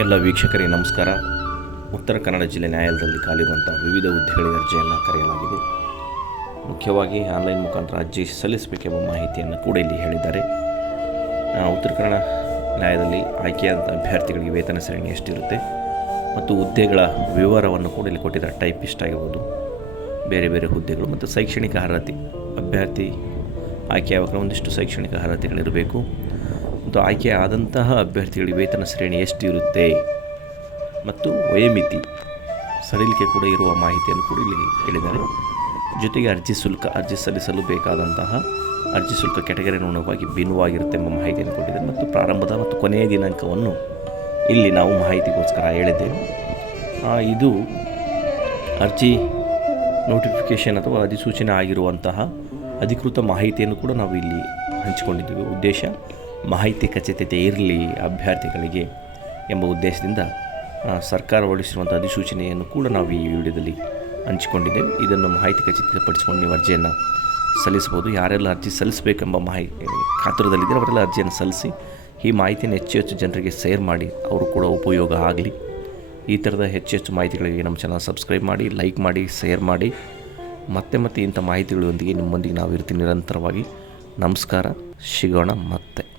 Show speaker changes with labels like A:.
A: ಎಲ್ಲ ವೀಕ್ಷಕರಿಗೆ ನಮಸ್ಕಾರ. ಉತ್ತರ ಕನ್ನಡ ಜಿಲ್ಲೆ ನ್ಯಾಯಾಲಯದಲ್ಲಿ ಕಾಲಿರುವಂಥ ವಿವಿಧ ಹುದ್ದೆಗಳಿಗೆ ಅರ್ಜಿಯನ್ನು ಕರೆಯಲಾಗಿದೆ. ಮುಖ್ಯವಾಗಿ ಆನ್ಲೈನ್ ಮುಖಾಂತರ ಅರ್ಜಿ ಸಲ್ಲಿಸಬೇಕೆಂಬ ಮಾಹಿತಿಯನ್ನು ಕೂಡ ಇಲ್ಲಿ ಹೇಳಿದ್ದಾರೆ. ಉತ್ತರ ಕನ್ನಡ ನ್ಯಾಯದಲ್ಲಿ ಆಯ್ಕೆಯಾದಂಥ ಅಭ್ಯರ್ಥಿಗಳಿಗೆ ವೇತನ ಸರಣಿ ಎಷ್ಟಿರುತ್ತೆ ಮತ್ತು ಹುದ್ದೆಗಳ ವಿವರವನ್ನು ಕೂಡ ಇಲ್ಲಿ ಕೊಟ್ಟಿದ್ದಾರೆ. ಟೈಪಿಸ್ಟ್ ಆಗಿರ್ಬೋದು, ಬೇರೆ ಬೇರೆ ಹುದ್ದೆಗಳು ಮತ್ತು ಶೈಕ್ಷಣಿಕ ಅರ್ಹತೆ. ಅಭ್ಯರ್ಥಿ ಆಯ್ಕೆಯಾಗ ಒಂದಿಷ್ಟು ಶೈಕ್ಷಣಿಕ ಅರ್ಹತೆಗಳಿರಬೇಕು. ಮತ್ತು ಆಯ್ಕೆ ಆದಂತಹ ಅಭ್ಯರ್ಥಿಗಳಿಗೆ ವೇತನ ಶ್ರೇಣಿ ಎಷ್ಟು ಇರುತ್ತೆ ಮತ್ತು ವಯೋಮಿತಿ ಸಡಿಲಿಕೆ ಕೂಡ ಇರುವ ಮಾಹಿತಿಯನ್ನು ಕೂಡ ಇಲ್ಲಿ ಹೇಳಿದ್ದಾರೆ. ಜೊತೆಗೆ ಅರ್ಜಿ ಶುಲ್ಕ, ಅರ್ಜಿ ಸಲ್ಲಿಸಲು ಬೇಕಾದಂತಹ ಅರ್ಜಿ ಶುಲ್ಕ ಕೆಟಗರಿ ಅನುಗುಣವಾಗಿ ಭಿನ್ನವಾಗಿರುತ್ತೆ ಎಂಬ ಮಾಹಿತಿಯನ್ನು ಕೊಟ್ಟಿದ್ದಾರೆ. ಮತ್ತು ಪ್ರಾರಂಭದ ಮತ್ತು ಕೊನೆಯ ದಿನಾಂಕವನ್ನು ಇಲ್ಲಿ ನಾವು ಮಾಹಿತಿಗೋಸ್ಕರ ಹೇಳಿದ್ದೇವೆ. ಇದು ಅರ್ಜಿ ನೋಟಿಫಿಕೇಷನ್ ಅಥವಾ ಅಧಿಸೂಚನೆ ಆಗಿರುವಂತಹ ಅಧಿಕೃತ ಮಾಹಿತಿಯನ್ನು ಕೂಡ ನಾವು ಇಲ್ಲಿ ಹಂಚಿಕೊಂಡಿದ್ದೀವಿ. ಉದ್ದೇಶ ಮಾಹಿತಿ ಖಚಿತತೆ ಇರಲಿ ಅಭ್ಯರ್ಥಿಗಳಿಗೆ ಎಂಬ ಉದ್ದೇಶದಿಂದ ಸರ್ಕಾರ ಹೊರಡಿಸಿರುವಂಥ ಅಧಿಸೂಚನೆಯನ್ನು ಕೂಡ ನಾವು ಈ ವಿಡಿಯೋದಲ್ಲಿ ಹಂಚಿಕೊಂಡಿದ್ದೇವೆ. ಇದನ್ನು ಮಾಹಿತಿ ಖಚಿತಪಡಿಸಿಕೊಂಡು ನೀವು ಅರ್ಜಿಯನ್ನು ಸಲ್ಲಿಸ್ಬೋದು ಯಾರೆಲ್ಲ ಅರ್ಜಿ ಸಲ್ಲಿಸಬೇಕೆಂಬ ಮಾಹಿತಿ ಕಾತುರದಲ್ಲಿದ್ದರೆ ಅವರೆಲ್ಲ ಅರ್ಜಿಯನ್ನು ಸಲ್ಲಿಸಿ, ಈ ಮಾಹಿತಿಯನ್ನು ಹೆಚ್ಚು ಹೆಚ್ಚು ಜನರಿಗೆ ಶೇರ್ ಮಾಡಿ, ಅವರು ಕೂಡ ಉಪಯೋಗ ಆಗಲಿ. ಈ ಥರದ ಹೆಚ್ಚು ಹೆಚ್ಚು ಮಾಹಿತಿಗಳಿಗೆ ನಮ್ಮ ಚಾನಲ್ ಸಬ್ಸ್ಕ್ರೈಬ್ ಮಾಡಿ ಲೈಕ್ ಮಾಡಿ ಶೇರ್ ಮಾಡಿ. ಮತ್ತೆ ಮತ್ತೆ ಇಂಥ ಮಾಹಿತಿಗಳೊಂದಿಗೆ ನಿಮ್ಮೊಂದಿಗೆ ನಾವು ಇರ್ತೀವಿ ನಿರಂತರವಾಗಿ. ನಮಸ್ಕಾರ, ಸಿಗೋಣ ಮತ್ತೆ.